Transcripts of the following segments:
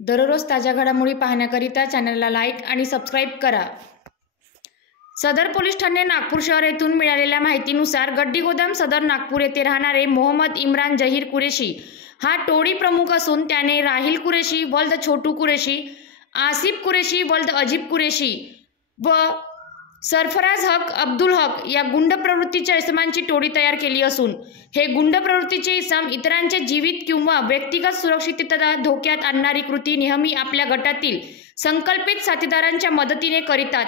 दररोज ताज्या घडामोडी पाहण्याकरिता चॅनलला लाईक आणि सबस्क्राईब करा। सदर पोलीस ठाणे नागपूर शहर येथून मिळालेल्या माहितीनुसार गड्डी गोदाम सदर नागपूर येथे राहणारे मोहम्मद इम्रान जहीर कुरेशी हा टोळी प्रमुख असून त्याने राहिल कुरेशी वल्द छोटू कुरेशी, आसिफ कुरेशी वल्द अजीब कुरेशी व सरफराज हक अब्दुल हक या गुंड प्रवृत्तीच्या इसमांची टोळी तयार केली असून हे गुंड प्रवृत्तीचे इसम इतरांचे जीवित किंवा व्यक्तिगत सुरक्षितता धोक्यात आणणारी कृती नेहमी आपल्या गटातील संकल्पित साथीदारांच्या मदतीने करीतात।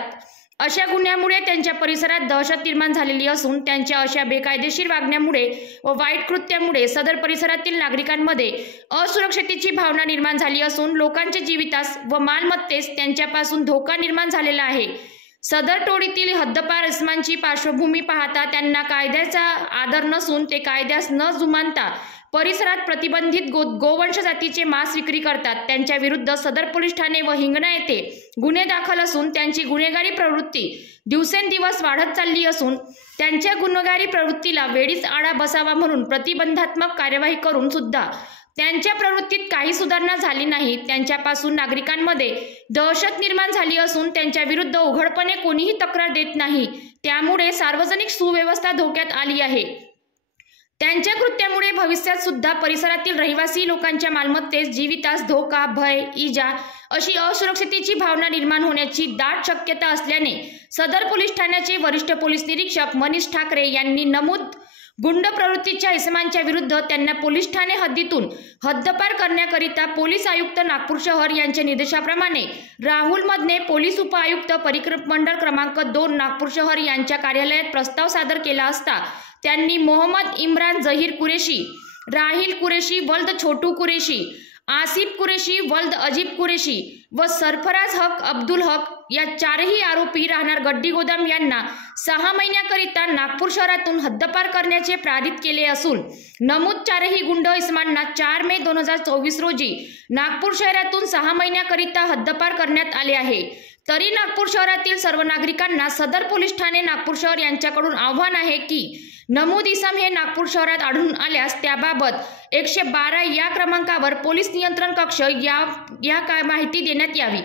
अशा गुन्ह्यामुळे त्यांच्या परिसरात दहशत निर्माण झालेली असून त्यांच्या अशा बेकायदेशीर वागण्यामुळे व वाईट कृत्यामुळे सदर परिसरातील नागरिकांमध्ये असुरक्षिततेची भावना निर्माण झाली असून लोकांच्या जीवितास व मालमत्तेस त्यांच्यापासून धोका निर्माण झालेला आहे। सदर टोळीतील हद्दपार इसमांची पार्श्वभूमी पाहता त्यांना कायद्याचा आदर नसून ते कायद्यास न जुमानता परिसरात प्रतिबंधित गोवंश जातीचे मांस विक्री करतात। त्यांच्या विरुद्ध सदर पोलीस ठाणे व हिंगणा येथे गुन्हे दाखल असून त्यांची गुन्हेगारी प्रवृत्ती दिवसेंदिवस वाढत चालली असून त्यांच्या गुन्हेगारी प्रवृत्तीला वेळीच आळा बसावा म्हणून प्रतिबंधात्मक कार्यवाही करून सुद्धा त्यांच्या प्रवृत्तीत काही सुधारणा झाली नाही। त्यांच्यापासून नागरिकांमध्ये दहशत निर्माण झाली असून त्यांच्या विरुद्ध उघडपणे कोणीही तक्रार देत नाही, त्यामुळे सार्वजनिक सुव्यवस्था धोक्यात आली आहे। त्यांच्या कृत्यामुळे भविष्यात सुद्धा परिसरातील रहिवासी लोकांच्या मालमत्तेस जीवितास धोका, भय, इजा अशी असुरक्षिततेची भावना निर्माण होण्याची दाट शक्यता असल्याने सदर पोलीस ठाण्याचे वरिष्ठ पोलीस निरीक्षक मनीष ठाकरे यांनी नमूद गुंड प्रवृत्तीच्या इसमांच्या विरुद्ध त्यांना पोलीस ठाणे हद्दीतून हद्दपार करण्याकरिता पोलीस आयुक्त नागपूर शहर यांच्या निर्देशाप्रमाणे राहुल मदने पोलीस उपआयुक्त परिमंडळ क्रमांक 2 नागपूर शहर यांच्या कार्यालयात प्रस्ताव सादर केला असता त्यांनी मोहम्मद इम्रान जहीर कुरेशी, राहिल कुरेशी वल्द छोटू कुरेशी, आसिफ कुरेशी वल्द अजीब कुरेशी व सरफराज हक अब्दुल हक या चारही आरोपी राहणार गड्डी गोदाम यांना 6 महिन्याकरिता नागपूर शहरातून हद्दपार करण्याचे प्रेरित केले असून नमूद चारही गुंड इसमांना 4 मे 2024 रोजी नागपूर शहरातून 6 महिन्याकरिता हद्दपार करण्यात आले आहे। तरी नागपूर शहरातील सर्व नागरिकांना सदर पोलीस ठाणे नागपूर शहर यांच्याकडून आव्हान आहे की नमूद इसम हे नागपूर शहरात आढळून आल्यास त्याबाबत 112 या क्रमांकावर पोलीस नियंत्रण कक्ष या माहिती देण्यात यावी।